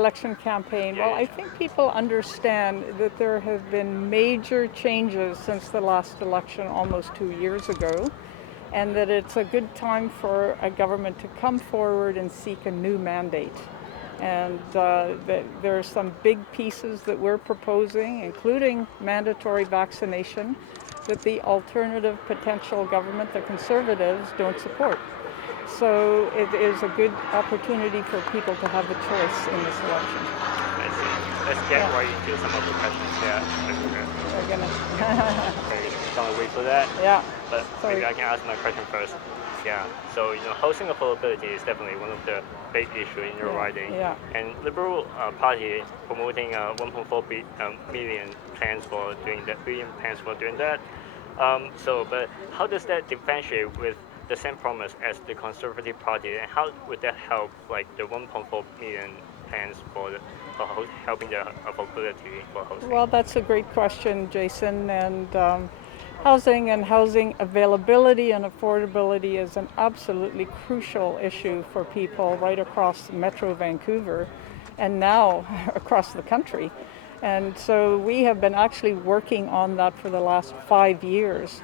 Election campaign. Well, I think people understand that there have been major changes since the last election almost 2 years ago, and that it's a good time for a government to come forward and seek a new mandate. And there are some big pieces that we're proposing, including mandatory vaccination, that the alternative potential government, the Conservatives, don't support. So it is a good opportunity for people to have a choice in this election. I see. Let's get right into some of the questions here. We're gonna, Okay, don't wait for that. yeah. But maybe Sorry. I can ask my question first. Yeah. So housing affordability is definitely one of the big issue in your Yeah, riding. yeah. And Liberal Party promoting 1.4 million plans for doing that, billion plans for doing that. But how does that differentiate with the same promise as the Conservative Party, and how would that help, like the 1.4 million plans for helping the affordability for housing? Well, that's a great question, Jason. And housing and housing availability and affordability is an absolutely crucial issue for people right across Metro Vancouver and now across the country. And so we have been actually working on that for the last 5 years.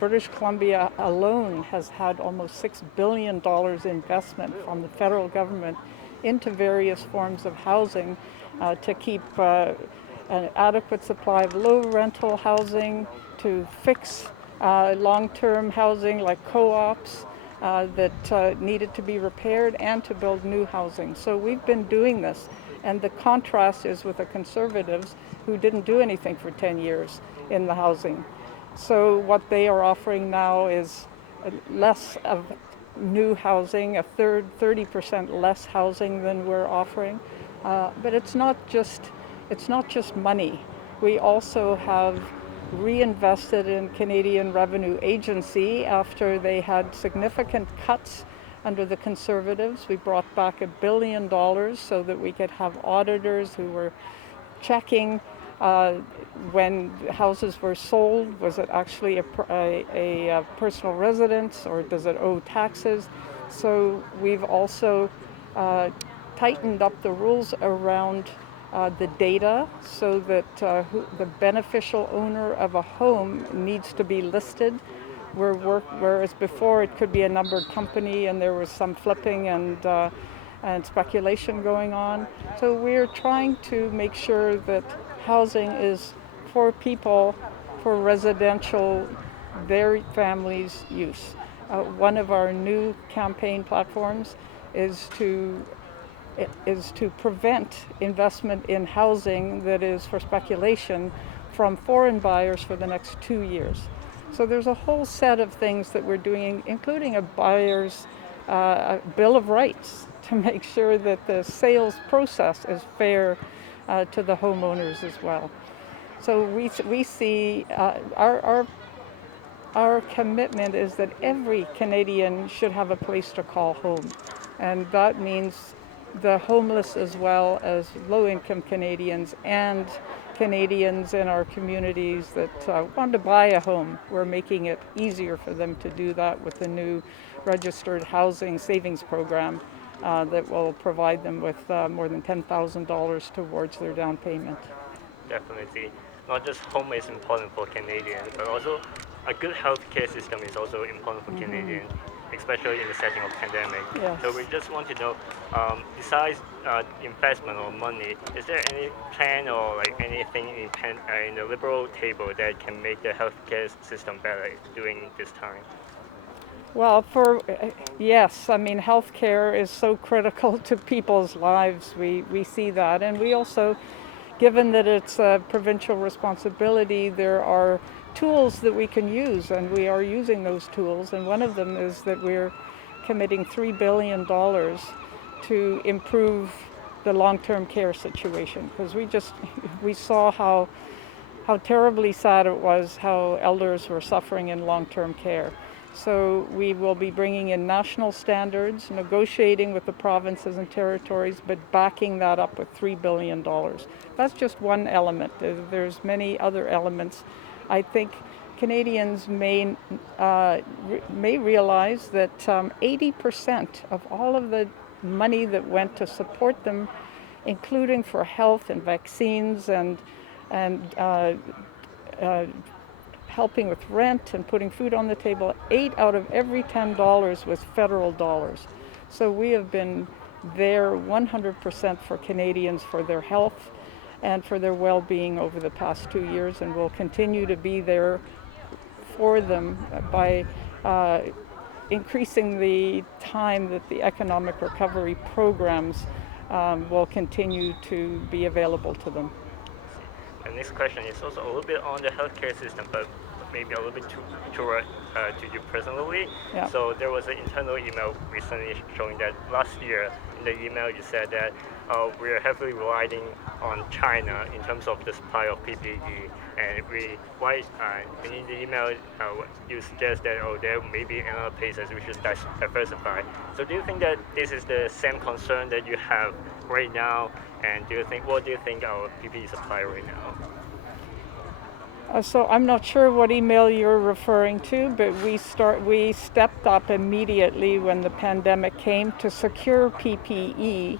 British Columbia alone has had almost $6 billion investment from the federal government into various forms of housing to keep an adequate supply of low rental housing, to fix long-term housing like co-ops that needed to be repaired, and to build new housing. So we've been doing this. And the contrast is with the Conservatives, who didn't do anything for 10 years in the housing. So what they are offering now is less of new housing, a 30% less housing than we're offering. But it's not just money. We also have reinvested in Canadian Revenue Agency after they had significant cuts under the Conservatives. We brought back $1 billion so that we could have auditors who were checking when houses were sold. Was it actually a personal residence, or does it owe taxes? So we've also tightened up the rules around the data so that the beneficial owner of a home needs to be listed. Whereas before it could be a numbered company and there was some flipping and speculation going on. So we're trying to make sure that housing is for people, for residential, their families' use. One of our new campaign platforms is to prevent investment in housing that is for speculation from foreign buyers for the next 2 years. So there's a whole set of things that we're doing, including a buyer's bill of rights, to make sure that the sales process is fair to the homeowners as well. So we see our commitment is that every Canadian should have a place to call home, and that means the homeless as well as low-income Canadians and Canadians in our communities that want to buy a home. We're making it easier for them to do that with the new registered housing savings program that will provide them with more than $10,000 towards their down payment. Definitely. Not just home is important for Canadians, but also a good healthcare system is also important for Canadians, especially in the setting of pandemic. Yes. So we just want to know, besides investment or money, is there any plan or like anything in the Liberal table that can make the healthcare system better during this time? Well, yes, I mean, healthcare is so critical to people's lives. We see that. And we also, given that it's a provincial responsibility, there are tools that we can use, and we are using those tools. And one of them is that we're committing $3 billion to improve the long-term care situation, because we saw how terribly sad it was how elders were suffering in long-term care. So we will be bringing in national standards, negotiating with the provinces and territories, but backing that up with $3 billion. That's just one element. There's many other elements. I think Canadians may realize that 80% of all of the money that went to support them including for health and vaccines and helping with rent and putting food on the table. 8 out of every $10 was federal dollars. So we have been there 100% for Canadians for their health and for their well-being over the past 2 years, and will continue to be there for them by increasing the time that the economic recovery programs will continue to be available to them. The next question is also a little bit on the healthcare system, but maybe a little bit toward to you personally. Yeah. So there was an internal email recently showing that last year in the email you said that we are heavily relying on China in terms of the supply of PPE, and in the email you suggest that there may be another places we should diversify. So do you think that this is the same concern that you have right now, and what do you think our PPE supply right now? So I'm not sure what email you're referring to, but we stepped up immediately when the pandemic came to secure PPE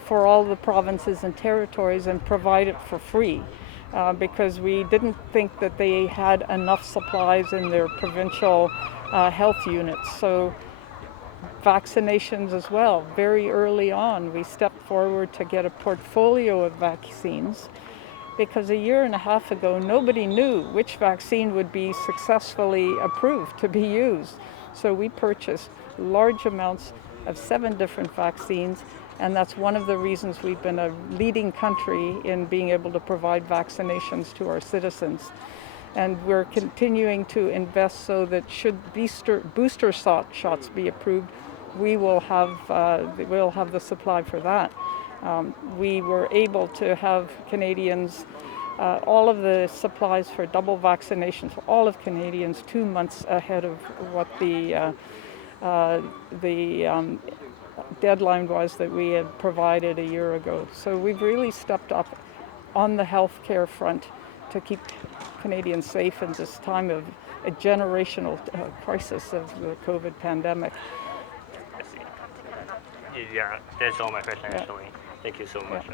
for all the provinces and territories and provide it for free because we didn't think that they had enough supplies in their provincial health units. So vaccinations as well. Very early on, we stepped forward to get a portfolio of vaccines, because a year and a half ago, nobody knew which vaccine would be successfully approved to be used. So we purchased large amounts of 7 different vaccines, and that's one of the reasons we've been a leading country in being able to provide vaccinations to our citizens. And we're continuing to invest so that should booster shots be approved, we'll have the supply for that. We were able to have Canadians, all of the supplies for double vaccinations for all of Canadians 2 months ahead of what the deadline was that we had provided a year ago. So we've really stepped up on the healthcare front to keep Canadians safe in this time of a generational crisis of the COVID pandemic. Yeah, that's all my question actually. Thank you so much.